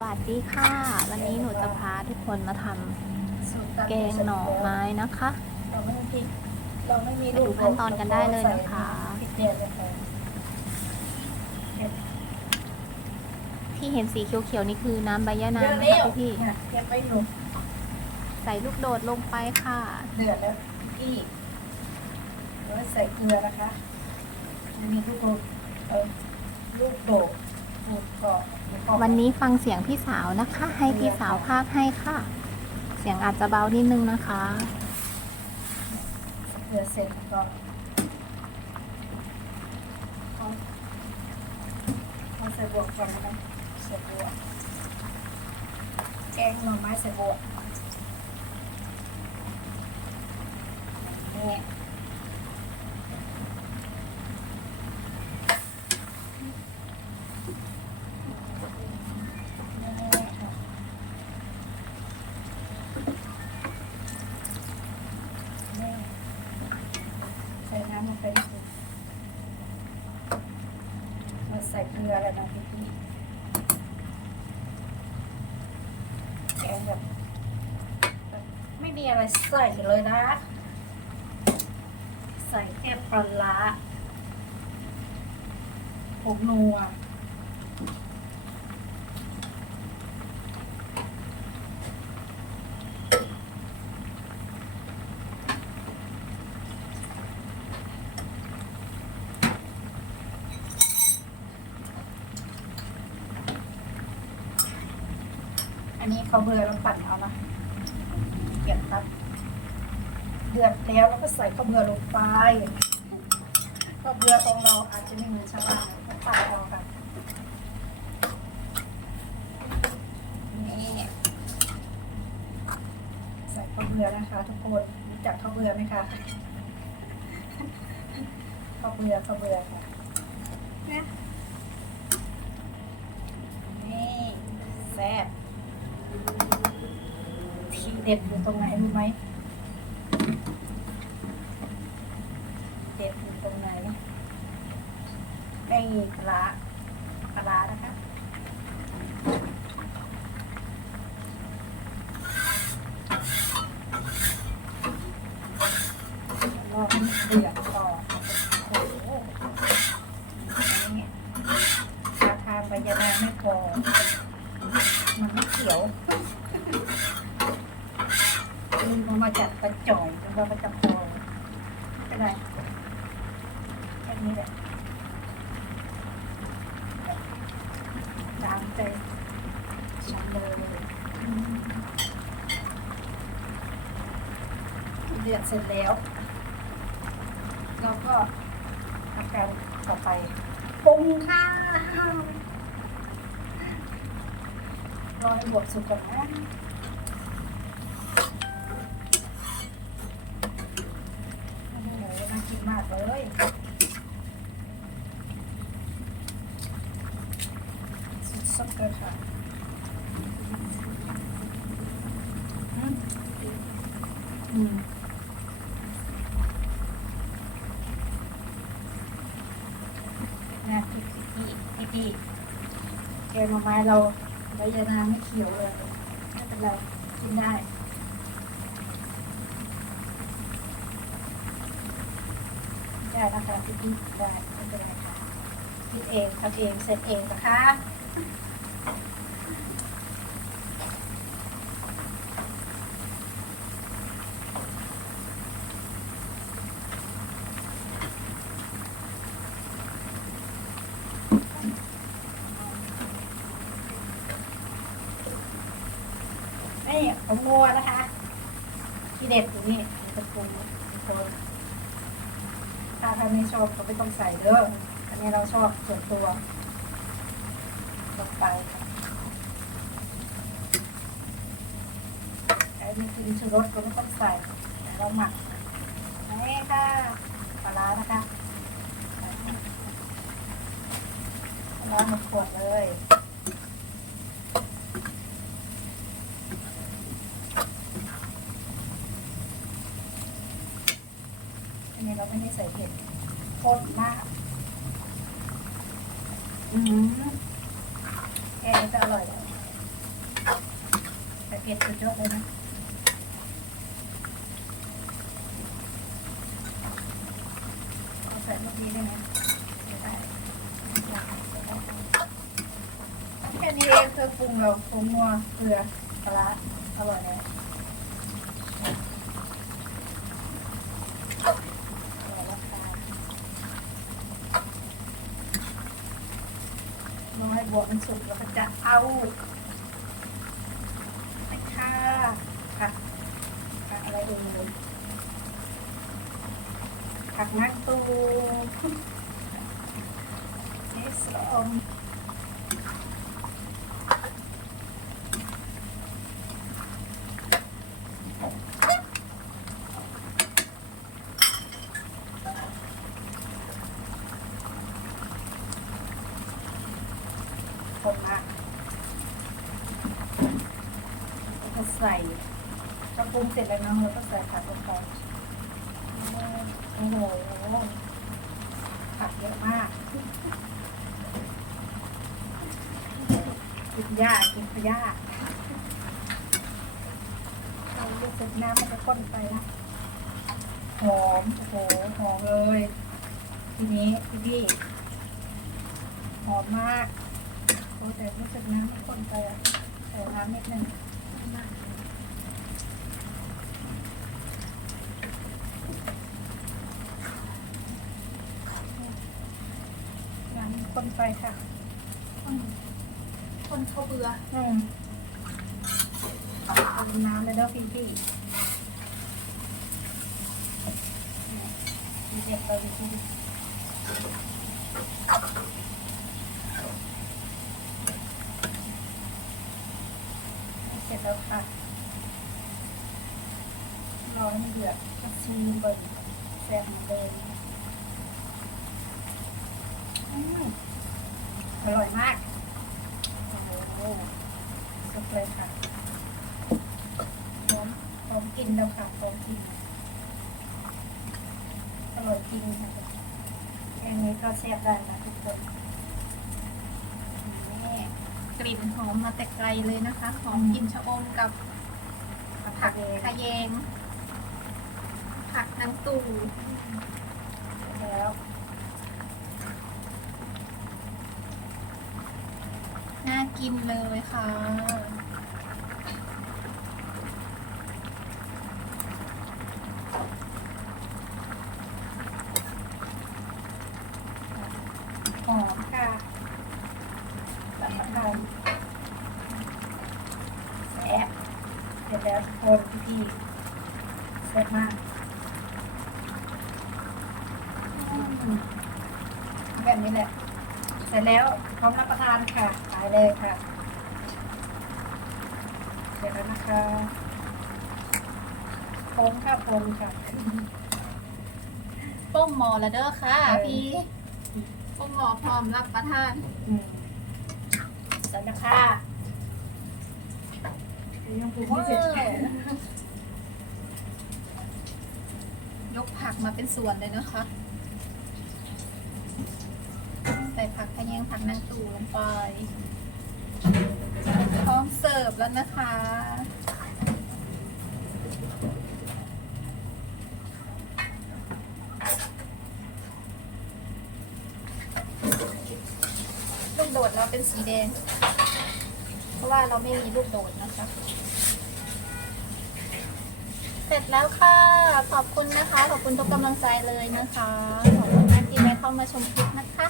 สวัสดีค่ะ วันนี้หนูจะพาทุกคนมาทำแกงหน่อไม้นะคะเราไม่มีพริกเราไม่มีไปดูขั้นตอนกันได้เลยนะคะพริกแดงเลยค่ะที่เห็นสีเขียวๆนี่คือน้ำใบยะนางเดี๋ยวนะเร็คะวพี่เนี่ยเก็บไว้หนูๆใส่ลูกโดดลงไปค่ะเดือดแล้วพี่แล้วใส่เกลือนะคะมันมีลูกโดดเออลูกโดดลูกกรอบแล้ วก็วันนี้ฟังเสียงพี่สาวนะคะ ให้พี่สาวพากย์ให้ค่ะ เสียงอาจจะเบานิดนึงนะคะเกลือเสร็จแล้วก็เอาเอาใส่บวกก่อนนะคะใส่บวกแกงหน่อไม้ใส่บวกนี่ ใส่น้ำลงไปนิดนึง มาใส่เกลือแล้วนะพี่พี่แกงแบบไม่มีอะไรใส่เลยนะ ใส่แค่ปลาร้าผงนัว นนี้เขาเบื่อแล้วปั่นเอานะเก็บครับ เดือดแล้วแล้วก็ใส่ข้าวเบื่อลงไปข้าวเบื่อของเราอาจจะไม่เหมือนชาวบ้านนะก็ปั่นเอาค่ะนี่ใส่ข้าวเบื่อนะคะทุกคนรู้จักข้าวเบื่อไหมคะข้าวเบื่อข้าวเบื่อค่ะนะนี่แซ่บ เด็ดอยู่ตรงไหนรู้ไหมเด็ดอยู่ตรงไหนไอ้ปลาร้าปลาระนะคะรอบนี้เดือดก่อนโอ้โหอันนี้ราคาใบยะนางไม่พอ มันไม่เขียว ลืมเอามาจากกระจ่อยแล้วก็จะพอไม่เป็นไรแค่ นี้แหละตามใจฉันเลยเดือดเสร็จแล้วเราก็ทำการต่อไปปรุงข้าวรอให้บวกสุกก่อนนะ โอ้โหน่ากินมากเลย สุดๆเลยค่ะอืมอืมน่ากินพี่พี่พี่แกงหน่อไม้เราใบยะนางไม่เขียวเลยไม่เป็นไรกินได้ได้นะคะพี่พี่ได้ไม่เป็นไรค่ะคิดเองทำเองเสร็จเองนะคะ นี่ผมงัวนะคะที่เด็ดอยู่นี่ตะปูตะปูถ้าใครไม่ชอบก็ไม่ต้องใส่เด้ออันนี้เราชอบส่วนตัว ลงไปใครไม่กินชูรสก็ไม่ต้องใส่แต่เราหมักนี่ค่ะปลาร้านะคะปลาร้าหมดขวดเลยอันนี้เราไม่ได้ใส่เผ็ดข้นมาก อืมแกงจะอร่อยแล้ว ผ็ด เลยนะเอาใส่ลูกนี้ได้ไหมไม่ได้แค่นี้เองเครื่อปรุงเราผงนัวเกลือปลาร้าอร่อยเลยอร่อยแล้วค่ะน้อยบวกมันสุกแล้วก็จะเอาไปค่ะผักผักอะไรเอ่ย ผักนักตูเอสอมคนมากแล้วก็ใส่พอปรุงเสร็จแล้วเนาะเราก็ใส่ผักลงไป โอ้โหผักเยอะมากกินยากกินยากเรารู้สึกน้ำมันจะข้นไปนะหอมโอ้โหหอมเลย ทีนี้พี่พี่หอมมากโอ้แต่รู้สึกน้ำมันข้นไปอะใส่น้ำนิดนึง น้ำมันข้นไปค่ะคนเขาเบื่ออืมเอาน้ำเลยเด้อพี่พี่มีเด็กไปพี่พี่เสร็จแล้วค่ะรอให้มันเดือดก็ชิมเปิดแซ่บเหมือนเดิมอืม อร่อยมากโอ้โหสุดเลยค่ะพร้อมพร้อมกินแล้วค่ะพร้อมกินอร่อยจริงค่ะแกงนี้ก็แซ่บได้นะทุกคนนี่กลิ่นหอมมาแต่ไกลเลยนะคะหอมกลิ่นชะอมกับผักเองขะแยงผักนางตูแล้ว น่ากินเลยค่ะ หอมค่ะรับประทานแซ่บเสร็จแล้วทุกคนพี่ๆแซ่บมากอืมแบบนี้แหละเส ร็จแล้วพร้อมรับประทานค่ะขายเลยค่ะเสร็จแล้วนะคะพงค่ะพงค่ะต้มหมอละเด้อค่ะเออ พี่ต้มหมอพร้อมรับประทานอืมเสร็จแล้วค่ะยังปรุงไม่เสร็จแค่ยกผักมาเป็นส่วนเลยนะคะ ยงผักนางตูลงไป พร้อมเสิร์ฟแล้วนะคะ ลูกโดดเราเป็นสีแดง เพราะว่าเราไม่มีลูกโดดนะคะ เสร็จแล้วค่ะ ขอบคุณนะคะ ขอบคุณทุกกำลังใจเลยนะคะ ขอบคุณมากที่แวะเข้ามาชมคลิปนะคะ